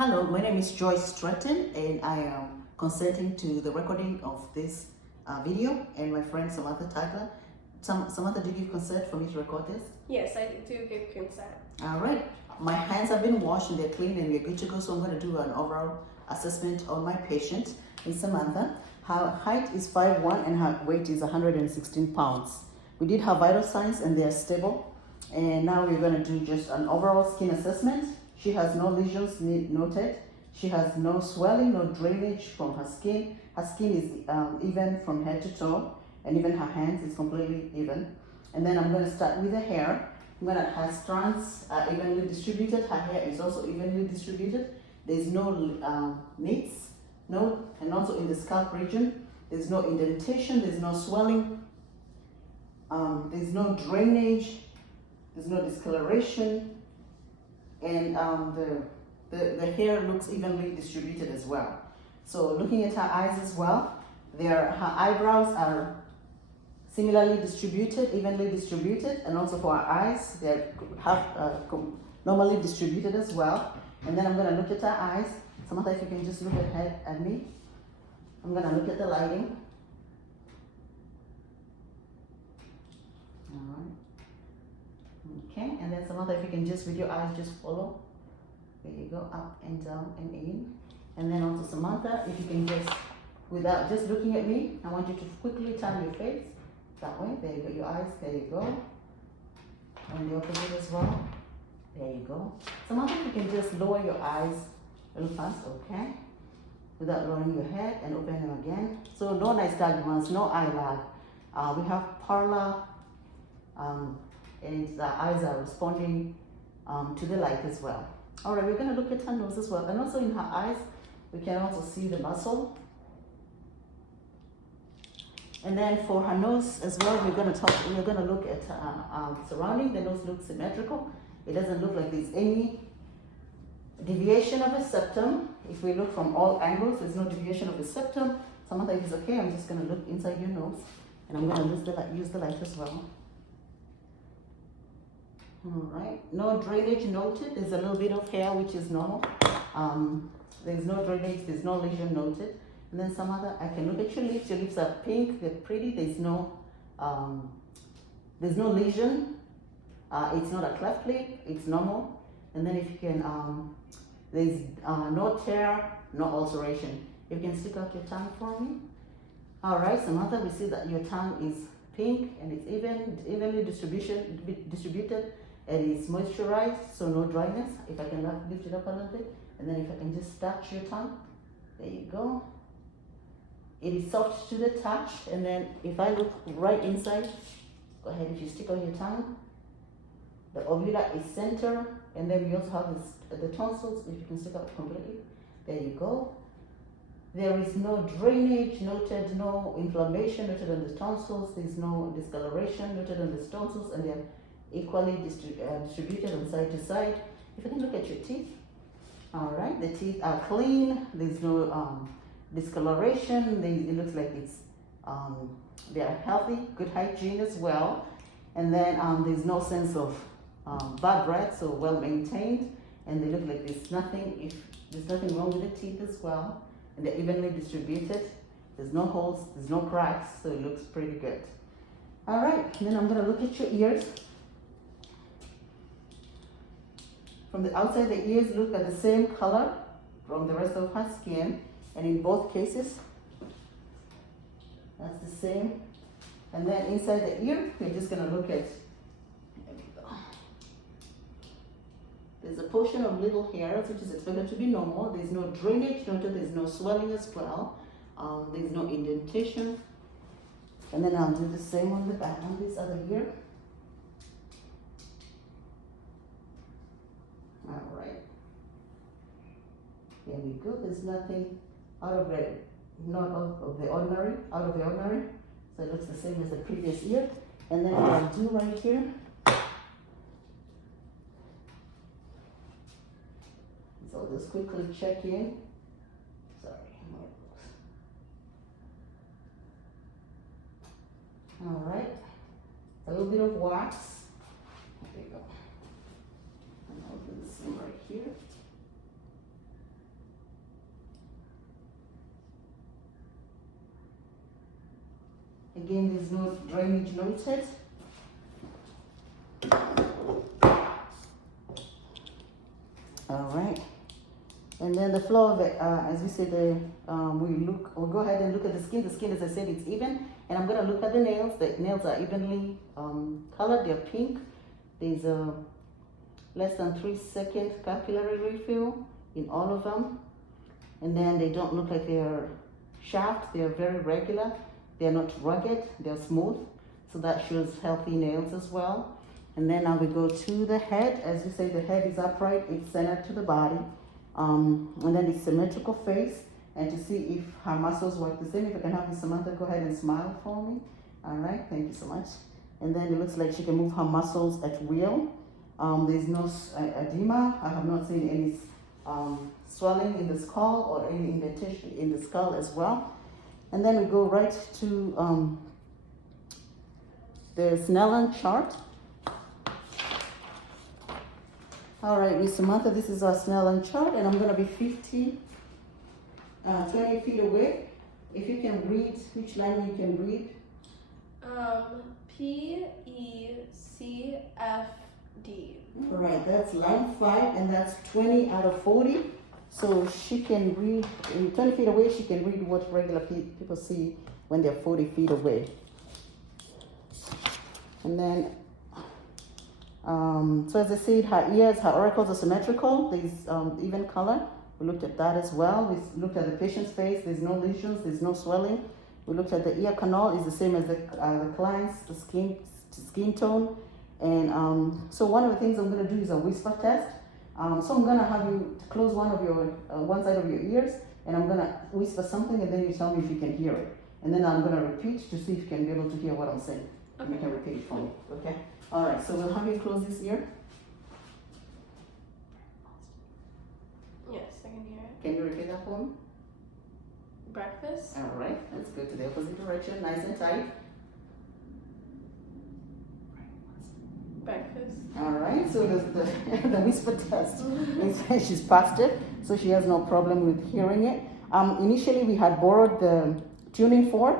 Hello, my name is Joyce Stratton and I am consenting to the recording of this video, and my friend Samantha Tyler. Samantha, do you give consent for me to record this? Yes, I do give consent. All right. My hands have been washed and they're clean and we're good to go, so I'm going to do an overall assessment on my patient, Miss Samantha. Her height is 5'1" and her weight is 116 pounds. We did her vital signs and they are stable. And now we're going to do just an overall skin assessment. She has no lesions noted. She has no swelling, no drainage from her skin. Her skin is even from head to toe, and even her hands is completely even. And then I'm going to start with the hair. Her strands are evenly distributed. Her hair is also evenly distributed. There's no nits, and also in the scalp region, there's no indentation, there's no swelling, there's no drainage, there's no discoloration, and the hair looks evenly distributed as well. So looking at her eyes as well, her eyebrows are similarly distributed, evenly distributed, and also for her eyes, they're normally distributed as well. And then I'm going to look at her eyes. Samantha, if you can just look ahead at me. I'm going to look at the lighting. All right. Okay, and then Samantha, if you can just with your eyes just follow. There you go, up and down and in. And then also Samantha, if you can just, without just looking at me, I want you to quickly turn your face that way. There you go, your eyes, there you go. And the opposite as well. There you go. Samantha, you can just lower your eyes real fast, okay? Without lowering your head, and open them again. So no nice dark ones, no eye lag. We have parlor, and the eyes are responding to the light as well. All right, we're going to look at her nose as well. And also in her eyes, we can also see the muscle. And then for her nose as well, we're going to look at surrounding. The nose looks symmetrical. It doesn't look like there's any deviation of a septum. If we look from all angles, there's no deviation of the septum. Samantha, if it's okay, I'm just going to look inside your nose. And I'm going to use the light as well. All right, no drainage noted. There's a little bit of hair, which is normal. There's no drainage, there's no lesion noted. And then I can look at your lips. Your lips are pink, they're pretty. There's no lesion. It's not a cleft lip, it's normal. And then if you can, there's no tear, no ulceration. If you can stick out your tongue for me. All right, Samantha, we see that your tongue is pink and it's evenly distributed. And it's moisturized, so no dryness. If I can lift it up a little bit, and then if I can just touch your tongue, there you go. It is soft to the touch, and then if I look right inside, go ahead, if you stick on your tongue, the uvula is center, and then we also have the tonsils, if you can stick out completely, there you go. There is no drainage noted, no inflammation noted on the tonsils, there's no discoloration noted on the tonsils, and they're equally distributed on side to side. If you can look at your teeth, all right, the teeth are clean. There's no discoloration. It looks like they are healthy, good hygiene as well. And then there's no sense of bad breath, so well maintained. And they look like there's nothing wrong with the teeth as well. And they're evenly distributed. There's no holes, there's no cracks, so it looks pretty good. All right, then I'm gonna look at your ears. From the outside, the ears look at the same color from the rest of her skin, and in both cases, that's the same. And then inside the ear, we're just going to look at, there's a portion of little hairs which is expected to be normal. There's no drainage noted, there's no swelling as well. There's no indentation. And then I'll do the same on the back on this other ear. All right, there we go. There's nothing out of the ordinary. So it looks the same as the previous ear. And then what I'll do right here, so I'll just quickly check in. Sorry, all right, a little bit of wax. There you go. And I'll do the same right here. Again, there's no drainage noted. All right. And then the flow of it, as we said, we'll go ahead and look at the skin. The skin, as I said, it's even. And I'm gonna look at the nails. The nails are evenly colored, they're pink. There's a less than 3-second capillary refill in all of them. And then they don't look like they're shaft, they're very regular. They're not rugged, they're smooth. So that shows healthy nails as well. And then now we go to the head. As we say, the head is upright, it's centered to the body. And then it's symmetrical face. And to see if her muscles work the same, if I can have Miss Samantha go ahead and smile for me. All right, thank you so much. And then it looks like she can move her muscles at will. There's no edema. I have not seen any swelling in the skull or any indentation in the skull as well. And then we go right to the Snellen chart. All right, Miss Samantha, this is our Snellen chart, and I'm going to be 20 feet away. If you can read, which line you can read? P, E, C, F, D. All right, that's line 5, and that's 20 out of 40. So she can read, 20 feet away, she can read what regular people see when they're 40 feet away. And then, so as I said, her ears, her auricles are symmetrical. There's even color. We looked at that as well. We looked at the patient's face. There's no lesions. There's no swelling. We looked at the ear canal. It's the same as the client's skin tone. And so one of the things I'm going to do is a whisper test. So I'm going to have you close one side of your ears, and I'm going to whisper something, and then you tell me if you can hear it. And then I'm going to repeat to see if you can be able to hear what I'm saying. Okay. And you can repeat it for me, okay? All right, so we'll have you close this ear. Yes, I can hear it. Can you repeat that for me? Breakfast. All right, let's go to the opposite direction, nice and tight. Breakfast. All right, so the whisper test, she's passed it, so she has no problem with hearing it. Initially, we had borrowed the tuning fork,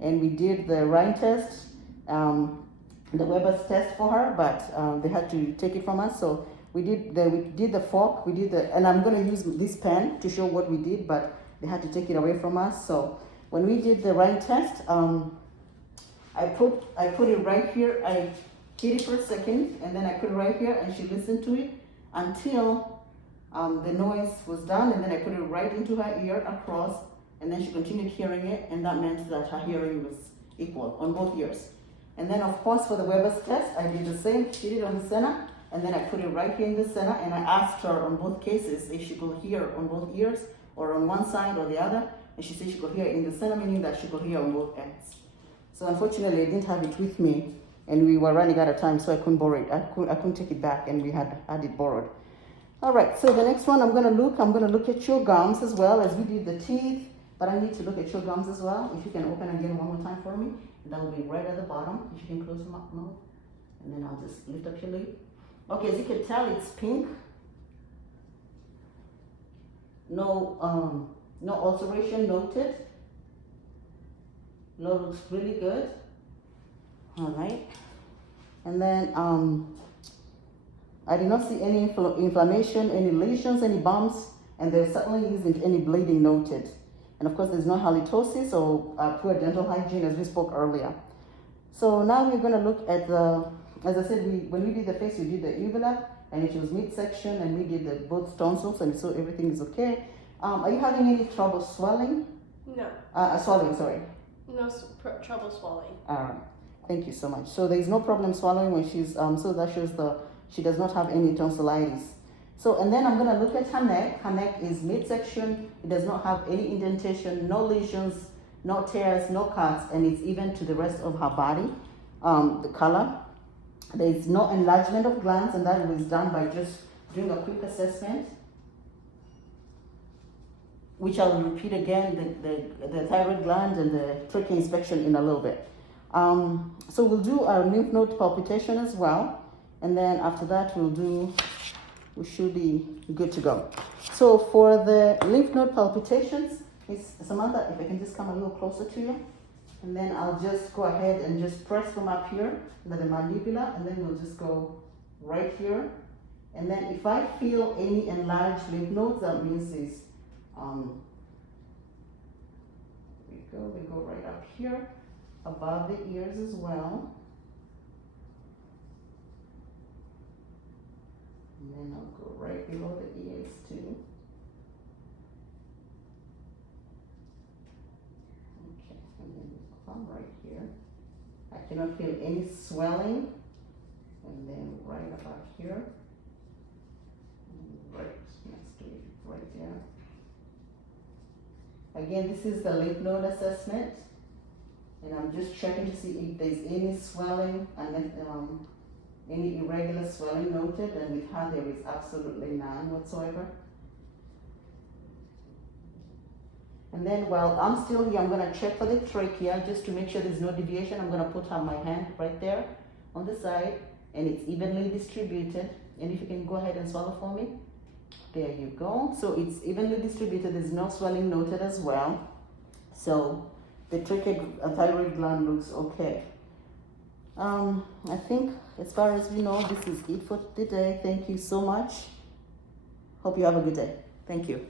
and we did the Rhine test, the Weber's test for her, but they had to take it from us. So we did the fork, and I'm going to use this pen to show what we did, but they had to take it away from us. So when we did the Rhine test, I put it right here. I hid it for a second, and then I put it right here, and she listened to it until the noise was done, and then I put it right into her ear across, and then she continued hearing it, and that meant that her hearing was equal on both ears. And then, of course, for the Weber's test, I did the same. She did it on the center, and then I put it right here in the center, and I asked her on both cases if she could hear on both ears or on one side or the other, and she said she could hear in the center, meaning that she could hear on both ends. So unfortunately, I didn't have it with me, and we were running out of time, so I couldn't borrow it. I couldn't take it back, and we had it borrowed. All right, so the next one I'm going to look at your gums as well, as we did the teeth, but I need to look at your gums as well. If you can open again one more time for me, that will be right at the bottom. If you can close your mouth, and then I'll just lift up your lid. Okay, as you can tell, it's pink. No ulceration noted. No, looks really good. All right, and then I did not see any inflammation, any lesions, any bumps, and there certainly isn't any bleeding noted. And of course, there's no halitosis or poor dental hygiene, as we spoke earlier. So now we're going to look at as I said, when we did the face, we did the uvula, and it was midsection, and we did both tonsils, and so everything is okay. Are you having any trouble swelling? No. Swallowing, sorry. No trouble swallowing. All right. Thank you so much. So there is no problem swallowing when she's, so that shows she does not have any tonsillitis. So, and then I'm going to look at her neck. Her neck is midsection. It does not have any indentation, no lesions, no tears, no cuts, and it's even to the rest of her body. The color. There is no enlargement of glands, and that was done by just doing a quick assessment, which I'll repeat again, the thyroid gland and the trachea inspection in a little bit. So we'll do our lymph node palpitation as well, and then after that we should be good to go. So for the lymph node palpitations, Miss Samantha, if I can just come a little closer to you. And then I'll just go ahead and just press from up here under the mandibular, and then we'll just go right here. And then if I feel any enlarged lymph nodes, that means is, we go right up here, above the ears as well. And then I'll go right below the ears too. Okay, and then come right here. I cannot feel any swelling. And then right about here. And right next to it, right there. Again, this is the lymph node assessment. And I'm just checking to see if there's any swelling and any irregular swelling noted, and with her there is absolutely none whatsoever. And then while I'm still here, I'm gonna check for the trachea just to make sure there's no deviation. I'm gonna put my hand right there on the side, and it's evenly distributed. And if you can go ahead and swallow for me. There you go. So it's evenly distributed, there's no swelling noted as well. So the thyroid gland looks okay. I think as far as we know, this is it for today. Thank you so much. Hope you have a good day. Thank you.